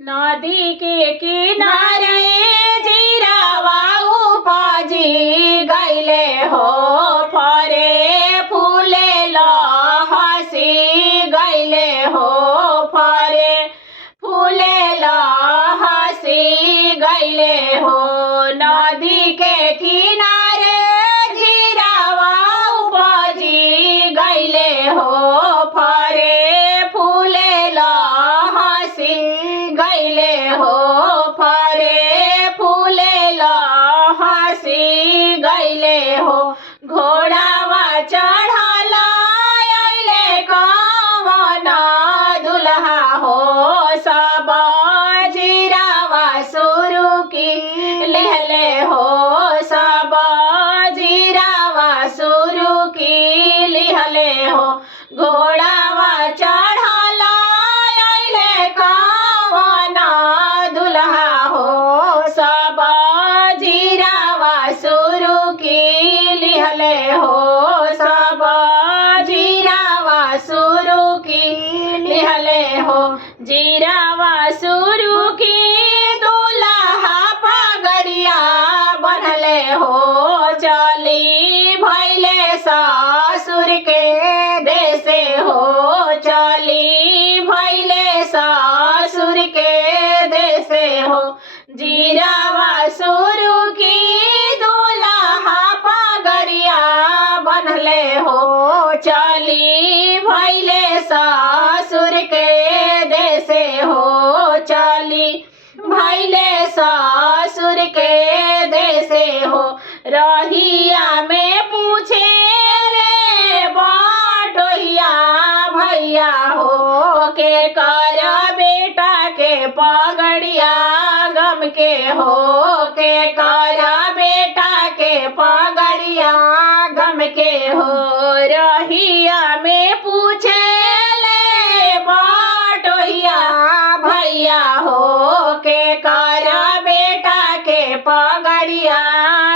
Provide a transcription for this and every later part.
नदी के किनारे जीरावा उपजी गईले हो फरे फूले हसी गईले हो फरे फूले हसी गईले हो। नदी के किनारे जीरावा उपजी गईले हो फरे फूले हसी गईले हो फरे फूले हसी गईले हो। घोड़ावा चढ़ल अइले कवन दुल्हा हो सब जीरावा शुरू की लेले हो सब जीरावा शुरू की लिहले हो। घोड़ावा चढ़ल अइले कवन दुल्हा हो सब जीरावा शुरू की लिहले हो सब जीरावा शुरू की लिहले हो। जीरावा शुरू की दुल्हा पगड़िया बनले हो चली भैले ससुर के देशे हो चली भैले ससुर के देशे हो। जीरावा शुरू की दुल्हा पगड़िया बनले हो चली भैले ससुर के देशे हो चली भैले ससुर के देशे हो। रहिया में पूछे रे बटोहिया भैया हो के कर बेटा के पगड़िया गम के हो के कर बेटा के पगड़िया गम के हो। रहिया में पूछे ले बटोहिया भैया हो के कर बेटा के पगड़िया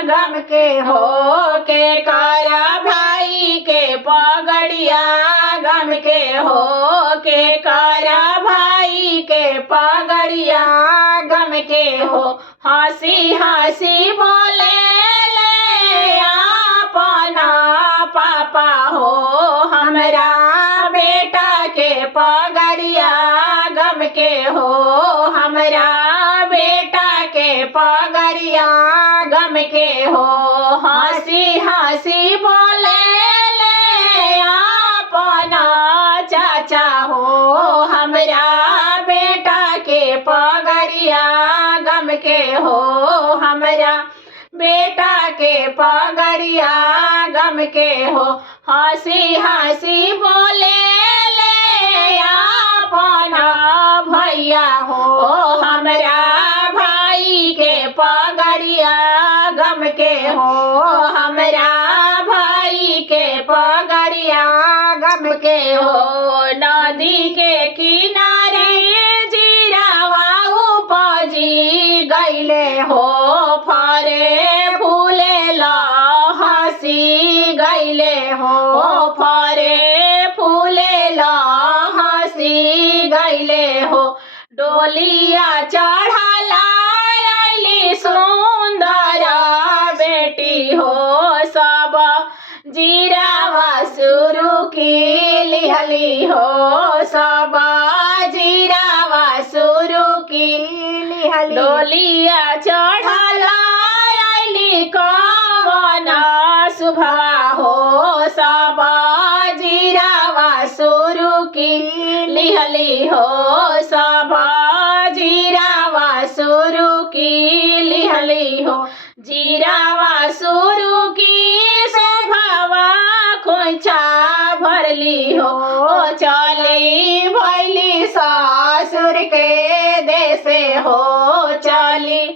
गम के हो के कर भाई के पगड़िया गम के हो के कर भाई के पगड़िया गम के हो। हंसी हंसी बोले ले अपना पापा हो हमरा बेटा के पगड़िया गम के हो हमरा बेटा के पगड़िया गम के हो। हंसी हंसी बोले ले अपना चाचा हो हमरा बेटा के पगड़िया गम के हो हमरा बेटा के पगड़िया गम के हो। हंसी हंसी बोले ले अपना भैया हो हमरा भाई के पगड़िया गम के हो हमरा भाई के पगड़िया गम के हो। नदी के किनारे जीरावा उपजी गईले हो फरे फूले हसी गईले हो फरे फूले हसी गईले हो। डोलिया चढ़ल अइली सुंदर बेटी हो सब जीरावा शुरू की लिहली हो सब जीरावा शुरू की लिहली। डोलिया चढ़ल अइली कवन शुभवा हो सब जीरावा शुरू की लिहली हो सब जीरावा शुरू की लिहली हो। जीरावा शुरू की शोभावा खोइछा भरली हो चली भैली ससुर के देशे हो चली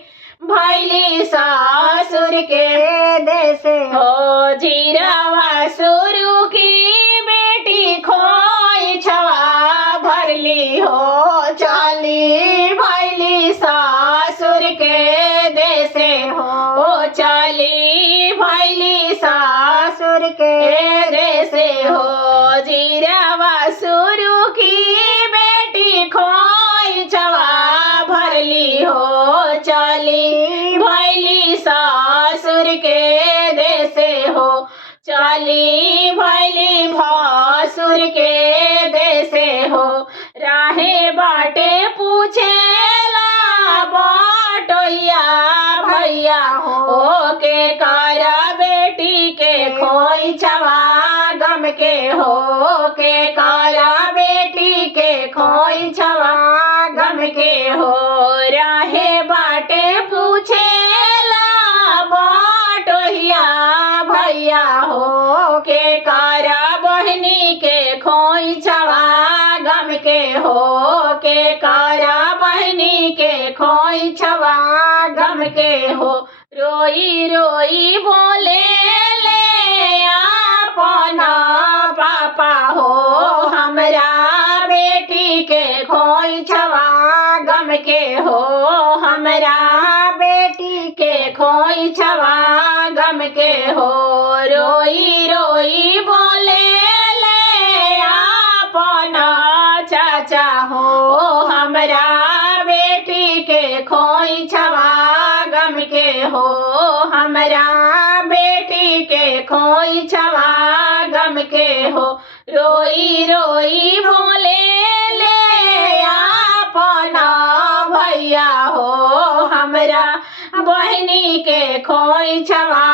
भैली ससुर के देशे हो। जीरावा शुरू की बेटी खोइछवा भरली हो चली भैली ससुर के देशे हो चली भैली ससुर के देशे हो। जीरावा शुरू की बेटी खोइछवा हो के कारा बेटी के खोई छवा गम के हो राहे बाटे पूछेला बाटोहिया भैया हो के कारा बहनी के खोई छवा गम के हो के कारा बहनी के खोई छवा गम के हो रोई रोई बोले ले अपना पापा हो हमरा बेटी के खोई छवा गम के हो हमरा बेटी के खोई छवा गम के हो रोई रोई बोले ले अपना चाचा हो हमरा बेटी के खोई छवा गम के हो हमरा बेटी के खोई छवा गम के हो रोई रोई बोले ले अपना भैया हो हमरा बहनी के खोई छवा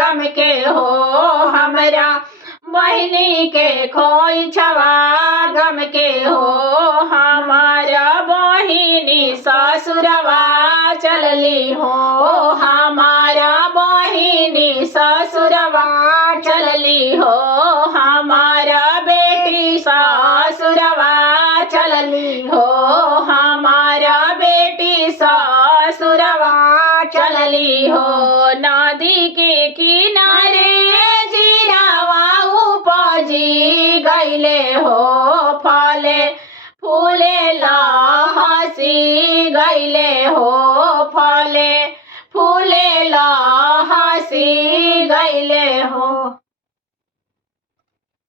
गम के हो हमरा बहनी के खोई छवा गम के हो हमारा बहिनी ससुरवा चलली हो हमारा बहिनी ससुरवा चलली हो हमारा बेटी ससुरवा चलली हो हमारा बेटी ससुरवा चलली हो नदी के किनारे जीरावा उपजी गईले हो फले फूले ला हसी गईले हो फले फूले ला हसी गईले हो।